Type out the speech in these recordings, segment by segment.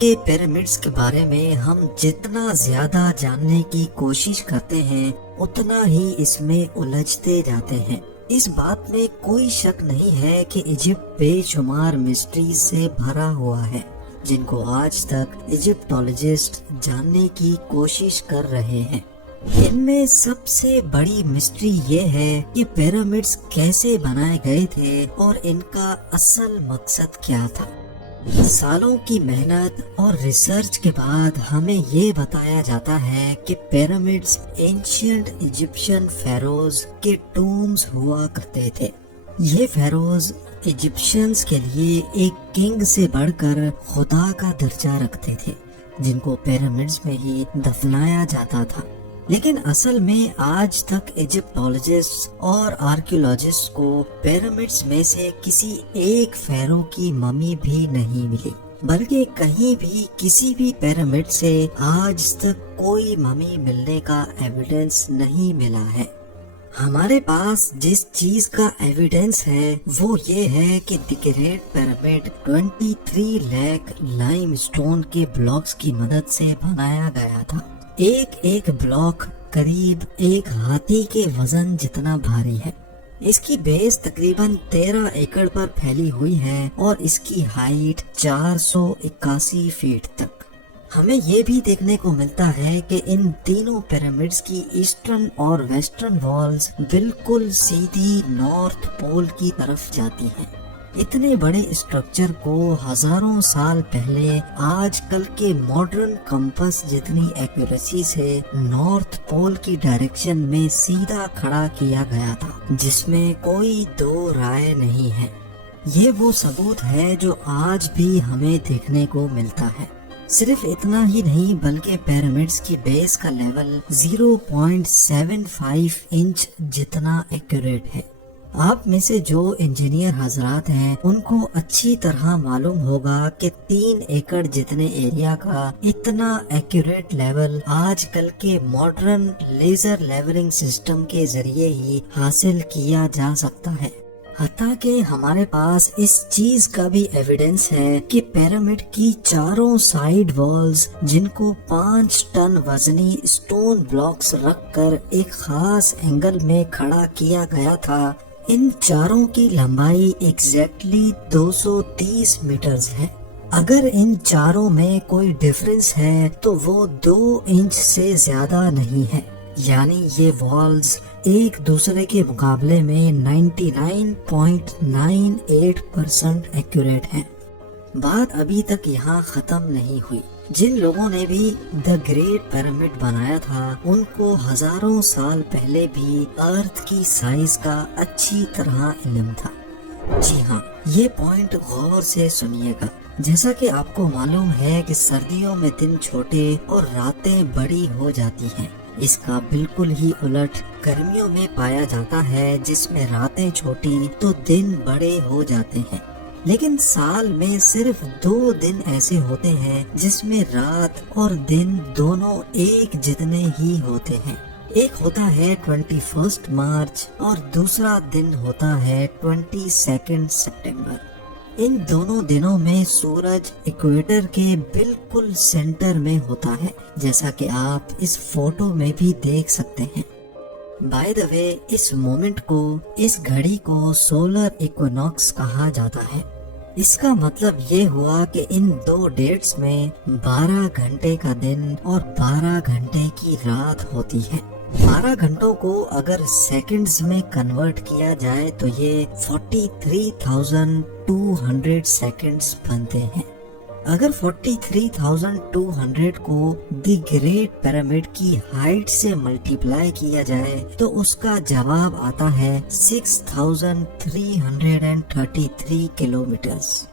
کہ پیرامڈس کے بارے میں ہم جتنا زیادہ جاننے کی کوشش کرتے ہیں اتنا ہی اس میں الجھتے جاتے ہیں۔ اس بات میں کوئی شک نہیں ہے کہ ایجپٹ بے شمار مسٹریز سے بھرا ہوا ہے جن کو آج تک ایجپٹولوجسٹ جاننے کی کوشش کر رہے ہیں۔ ان میں سب سے بڑی مسٹری یہ ہے کہ پیرامڈس کیسے بنائے گئے تھے اور ان کا اصل مقصد کیا تھا۔ سالوں کی محنت اور ریسرچ کے بعد ہمیں یہ بتایا جاتا ہے کہ پیرامڈس اینشینٹ ایجپشین فیروز کے ٹومز ہوا کرتے تھے۔ یہ فیروز ایجپشینز کے لیے ایک کنگ سے بڑھ کر خدا کا درجہ رکھتے تھے جن کو پیرامڈس میں ہی دفنایا جاتا تھا۔ لیکن اصل میں آج تک ایجپٹولوجسٹ اور آرکیولوجسٹ کو پیرامڈس میں سے کسی ایک فیرو کی ممی بھی نہیں ملی، بلکہ کہیں بھی کسی بھی پیرامڈ سے آج تک کوئی ممی ملنے کا ایویڈنس نہیں ملا ہے۔ ہمارے پاس جس چیز کا ایویڈنس ہے وہ یہ ہے کہ the great pyramid 23 lakh Lime stone کے بلاکس کی مدد سے بنایا گیا تھا۔ ایک بلاک قریب ایک ہاتھی کے وزن جتنا بھاری ہے۔ اس کی بیس تقریباً 13 ایکڑ پر پھیلی ہوئی ہے اور اس کی ہائٹ 481 فیٹ تک۔ ہمیں یہ بھی دیکھنے کو ملتا ہے کہ ان تینوں پیرامڈس کی ایسٹرن اور ویسٹرن والز بالکل سیدھی نارتھ پول کی طرف جاتی ہیں۔ اتنے بڑے اسٹرکچر کو ہزاروں سال پہلے آج کل کے ماڈرن کمپس جتنی ایکوریسی سے نارتھ پول کی ڈائریکشن میں سیدھا کھڑا کیا گیا تھا، جس میں کوئی دو رائے نہیں ہے۔ یہ وہ ثبوت ہے جو آج بھی ہمیں دیکھنے کو ملتا ہے۔ صرف اتنا ہی نہیں بلکہ پیرامڈس کی بیس کا لیول 0.75 انچ جتنا ایکوریٹ ہے۔ آپ میں سے جو انجینئر حضرات ہیں ان کو اچھی طرح معلوم ہوگا کہ 3 ایکڑ جتنے ایریا کا اتنا ایکوریٹ لیول آج کل کے ماڈرن لیزر لیولنگ سسٹم کے ذریعے ہی حاصل کیا جا سکتا ہے۔ حتیٰ کہ ہمارے پاس اس چیز کا بھی ایویڈنس ہے کہ پیرامڈ کی چاروں سائیڈ والز جن کو 5 ٹن وزنی سٹون بلاکس رکھ کر ایک خاص اینگل میں کھڑا کیا گیا تھا، ان چاروں کی لمبائی ایگزیکٹلی 230 میٹرز ہے۔ اگر ان چاروں میں کوئی ڈیفرنس ہے تو وہ 2 انچ سے زیادہ نہیں ہے، یعنی یہ والز ایک دوسرے کے مقابلے میں 99.98% ایکوریٹ ہیں۔ بات ابھی تک یہاں ختم نہیں ہوئی۔ جن لوگوں نے بھی دی گریٹ پیرامڈ بنایا تھا ان کو ہزاروں سال پہلے بھی ارتھ کی سائز کا اچھی طرح علم تھا۔ جی ہاں، یہ پوائنٹ غور سے سنیے گا۔ جیسا کہ آپ کو معلوم ہے کہ سردیوں میں دن چھوٹے اور راتیں بڑی ہو جاتی ہیں، اس کا بالکل ہی الٹ گرمیوں میں پایا جاتا ہے جس میں راتیں چھوٹی تو دن بڑے ہو جاتے ہیں۔ لیکن سال میں صرف 2 دن ایسے ہوتے ہیں جس میں رات اور دن دونوں ایک جتنے ہی ہوتے ہیں۔ ایک ہوتا ہے 21 مارچ اور دوسرا دن ہوتا ہے 22 سپٹمبر۔ ان دونوں دنوں میں سورج ایکویٹر کے بالکل سینٹر میں ہوتا ہے، جیسا کہ آپ اس فوٹو میں بھی دیکھ سکتے ہیں۔ By the way, us moment کو، اس گھڑی کو سولر ایکوینوکس کہا جاتا ہے۔ اس کا مطلب یہ ہوا کہ ان 2 ڈیٹس میں 12 گھنٹے کا دن اور 12 گھنٹے کی رات ہوتی ہے۔ 12 گھنٹوں کو اگر سیکنڈز میں کنورٹ کیا جائے تو یہ 43,200 سیکنڈز بنتے ہیں۔ اگر 43,200 کو دی گریٹ پیرامڈ کی ہائٹ سے ملٹیپلائی کیا جائے تو اس کا جواب آتا ہے 6,333 کلومیٹرز۔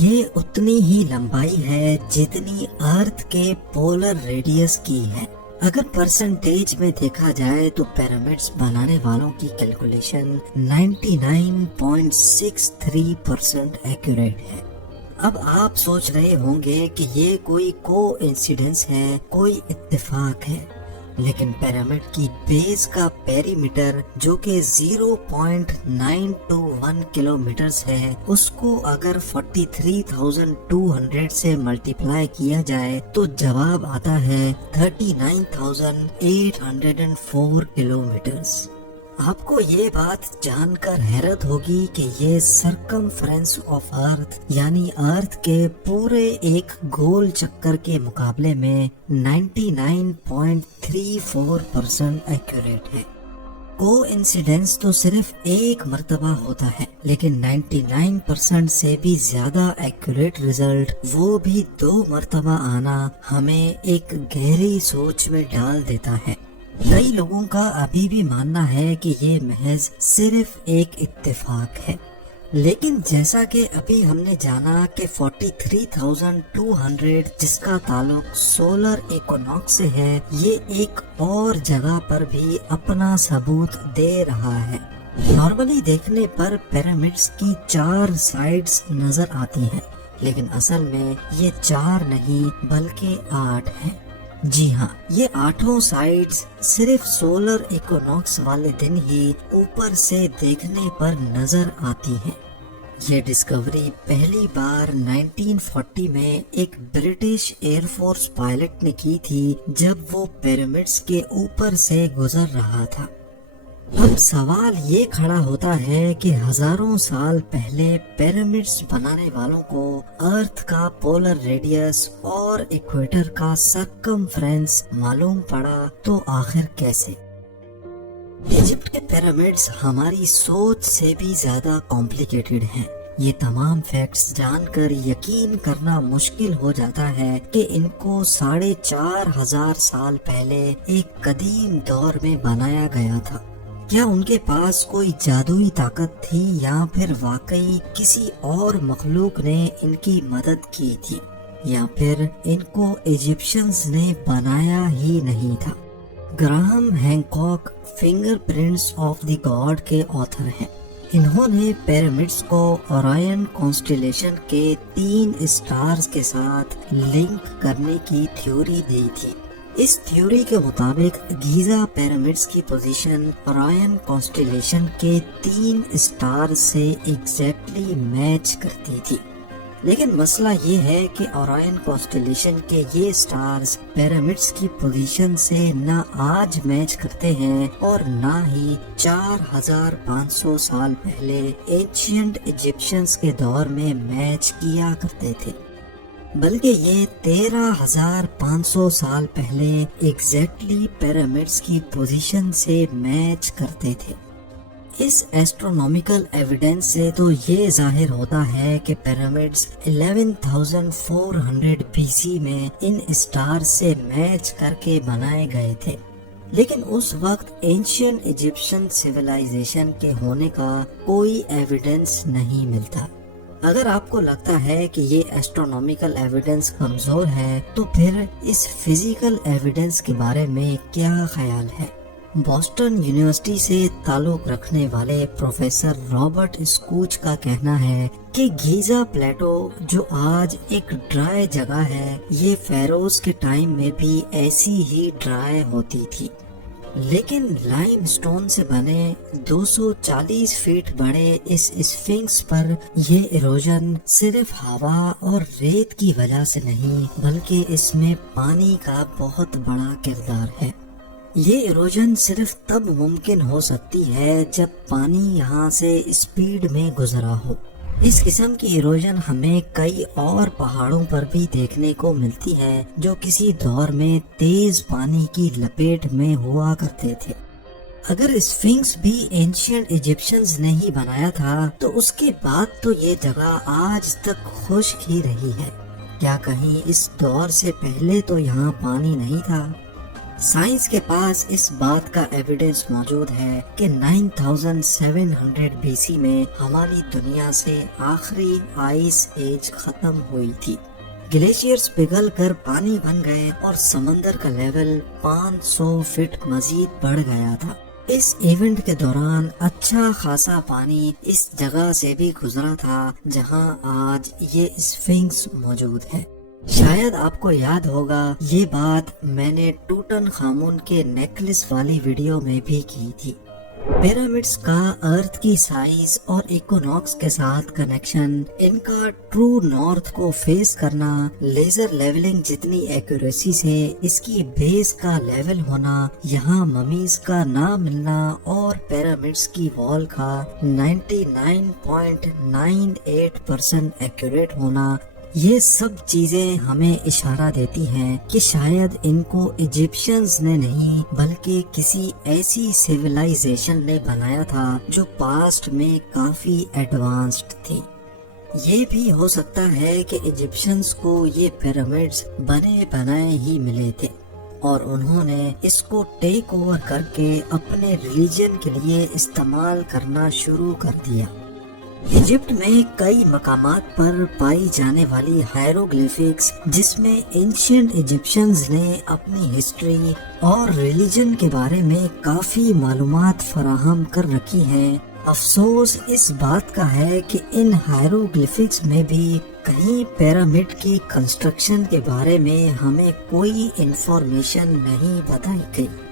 یہ اتنی ہی لمبائی ہے جتنی ارتھ کے پولر ریڈیس کی ہے۔ اگر پرسنٹیج میں دیکھا جائے تو پیرامڈس بنانے والوں کی کیلکولیشن 99.63% ایکوریٹ ہے۔ اب آپ سوچ رہے ہوں گے کہ یہ کوئی کو انسیڈنس ہے، کوئی اتفاق ہے۔ لیکن پیرامڈ کی بیس کا پیری میٹر جو کہ 0.921 کلومیٹرز ہے، اس کو اگر 43,200 سے ملٹیپلائی کیا جائے تو جواب آتا ہے 39,804 کلومیٹرز۔ آپ کو یہ بات جان کر حیرت ہوگی کہ یہ سرکمفرنس آف ارتھ یعنی ارتھ کے پورے ایک گول چکر کے مقابلے میں 99.34% ایکوریٹ ہے۔ کو انسیڈنس تو صرف ایک مرتبہ ہوتا ہے، لیکن 99% سے بھی زیادہ ایکوریٹ رزلٹ، وہ بھی 2 مرتبہ آنا، ہمیں ایک گہری سوچ میں ڈال دیتا ہے۔ کئی لوگوں کا ابھی بھی ماننا ہے کہ یہ محض صرف ایک اتفاق ہے، لیکن جیسا کہ ابھی ہم نے جانا کہ 43,200 جس کا تعلق سولر ایکونوکس سے ہے، یہ ایک اور جگہ پر بھی اپنا ثبوت دے رہا ہے۔ نارملی دیکھنے پر پیرامڈس کی 4 سائڈز نظر آتی ہیں، لیکن اصل میں یہ 4 نہیں بلکہ 8 ہیں۔ جی ہاں، یہ 8 سائڈز صرف سولر ایکونوکس والے دن ہی اوپر سے دیکھنے پر نظر آتی ہیں۔ یہ ڈسکوری پہلی بار 1940 میں ایک برٹش ایئر فورس پائلٹ نے کی تھی جب وہ پیرامڈس کے اوپر سے گزر رہا تھا۔ اب سوال یہ کھڑا ہوتا ہے کہ ہزاروں سال پہلے پیرامڈس بنانے والوں کو ارتھ کا پولر ریڈیس اور ایکویٹر کا سرکمفرنس معلوم پڑا تو آخر کیسے؟ ایجپٹ کے پیرامڈس ہماری سوچ سے بھی زیادہ کمپلیکیٹڈ ہیں۔ یہ تمام فیکٹس جان کر یقین کرنا مشکل ہو جاتا ہے کہ ان کو 4,500 سال پہلے ایک قدیم دور میں بنایا گیا تھا۔ کیا ان کے پاس کوئی جادوئی طاقت تھی یا پھر واقعی کسی اور مخلوق نے ان کی مدد کی تھی، یا پھر ان کو ایجپشنز نے بنایا ہی نہیں تھا؟ Graham Hancock finger prints of the God کے آتھر ہیں۔ انہوں نے پیرامڈس کو اورائن کانسٹیلیشن کے 3 اسٹارز کے ساتھ لنک کرنے کی تھیوری دی تھی۔ اس تھیوری کے مطابق گیزا پیرامڈس کی پوزیشن اورائن کانسٹیلیشن کے 3 اسٹار سے ایگزیکٹلی میچ کرتی تھی، لیکن مسئلہ یہ ہے کہ اورائن کانسٹیلیشن کے یہ اسٹارز پیرامڈس کی پوزیشن سے نہ آج میچ کرتے ہیں اور نہ ہی 4,500 سال پہلے اینشینٹ ایجپشنز کے دور میں میچ کیا کرتے تھے، بلکہ یہ 13,500 سال پہلے ایگزیکٹلی پیرامڈس کی پوزیشن سے میچ کرتے تھے۔ اس ایسٹرونومیکل ایویڈنس سے تو یہ ظاہر ہوتا ہے کہ پیرامڈس 11,400 BC میں ان اسٹار سے میچ کر کے بنائے گئے تھے، لیکن اس وقت اینشین ایجپشن سیولائزیشن کے ہونے کا کوئی ایویڈنس نہیں ملتا۔ اگر آپ کو لگتا ہے کہ یہ ایسٹرونومیکل ایویڈنس کمزور ہے تو پھر اس فزیکل ایویڈنس کے بارے میں کیا خیال ہے؟ بوسٹن یونیورسٹی سے تعلق رکھنے والے پروفیسر رابرٹ اسکوچ کا کہنا ہے کہ گیزا پلیٹو جو آج ایک ڈرائی جگہ ہے، یہ فیروز کے ٹائم میں بھی ایسی ہی ڈرائی ہوتی تھی، لیکن لائم سٹون سے بنے 240 فیٹ بڑے اس اسفنکس پر یہ ایروژن صرف ہوا اور ریت کی وجہ سے نہیں بلکہ اس میں پانی کا بہت بڑا کردار ہے۔ یہ ایروژن صرف تب ممکن ہو سکتی ہے جب پانی یہاں سے اسپیڈ میں گزرا ہو۔ اس قسم کی ایروژن ہمیں کئی اور پہاڑوں پر بھی دیکھنے کو ملتی ہے جو کسی دور میں تیز پانی کی لپیٹ میں ہوا کرتے تھے۔ اگر اسفنکس بھی اینشینٹ ایجپشنز نے ہی بنایا تھا تو اس کے بعد تو یہ جگہ آج تک خشک ہی رہی ہے۔ کیا کہیں اس دور سے پہلے تو یہاں پانی نہیں تھا؟ سائنس کے پاس اس بات کا ایویڈنس موجود ہے کہ 9,700 BC میں ہماری دنیا سے آخری آئس ایج ختم ہوئی تھی۔ گلیشیئرز پگھل کر پانی بن گئے اور سمندر کا لیول 500 فٹ مزید بڑھ گیا تھا۔ اس ایونٹ کے دوران اچھا خاصا پانی اس جگہ سے بھی گزرا تھا جہاں آج یہ اسفنکس موجود ہے۔ شاید آپ کو یاد ہوگا یہ بات میں نے ٹوٹن خامون کے نیکلس والی ویڈیو میں بھی کی تھی۔ پیرامڈس کا ارتھ کی سائز اور ایکوناکس کے ساتھ کنیکشن، ان کا ٹرو نارتھ کو فیس کرنا، لیزر لیولنگ جتنی ایکوریسی سے اس کی بیس کا لیول ہونا، یہاں ممیز کا نہ ملنا اور پیرامڈس کی وال کا 99.98% ایکوریٹ ہونا، یہ سب چیزیں ہمیں اشارہ دیتی ہیں کہ شاید ان کو ایجپشنز نے نہیں بلکہ کسی ایسی سیولائزیشن نے بنایا تھا جو پاسٹ میں کافی ایڈوانسڈ تھی۔ یہ بھی ہو سکتا ہے کہ ایجپشنز کو یہ پیرامڈز بنے بنائے ہی ملے تھے اور انہوں نے اس کو ٹیک اوور کر کے اپنے ریلیجن کے لیے استعمال کرنا شروع کر دیا۔ ایجپٹ میں کئی مقامات پر پائی جانے والی ہائیروگلیفکس جس میں اینشینٹ ایجپشنز نے اپنی ہسٹری اور ریلیجن کے بارے میں کافی معلومات فراہم کر رکھی ہیں، افسوس اس بات کا ہے کہ ان ہائیروگلیفکس میں بھی کہیں پیرامڈ کی کنسٹرکشن کے بارے میں ہمیں کوئی انفارمیشن نہیں بتائی گئی۔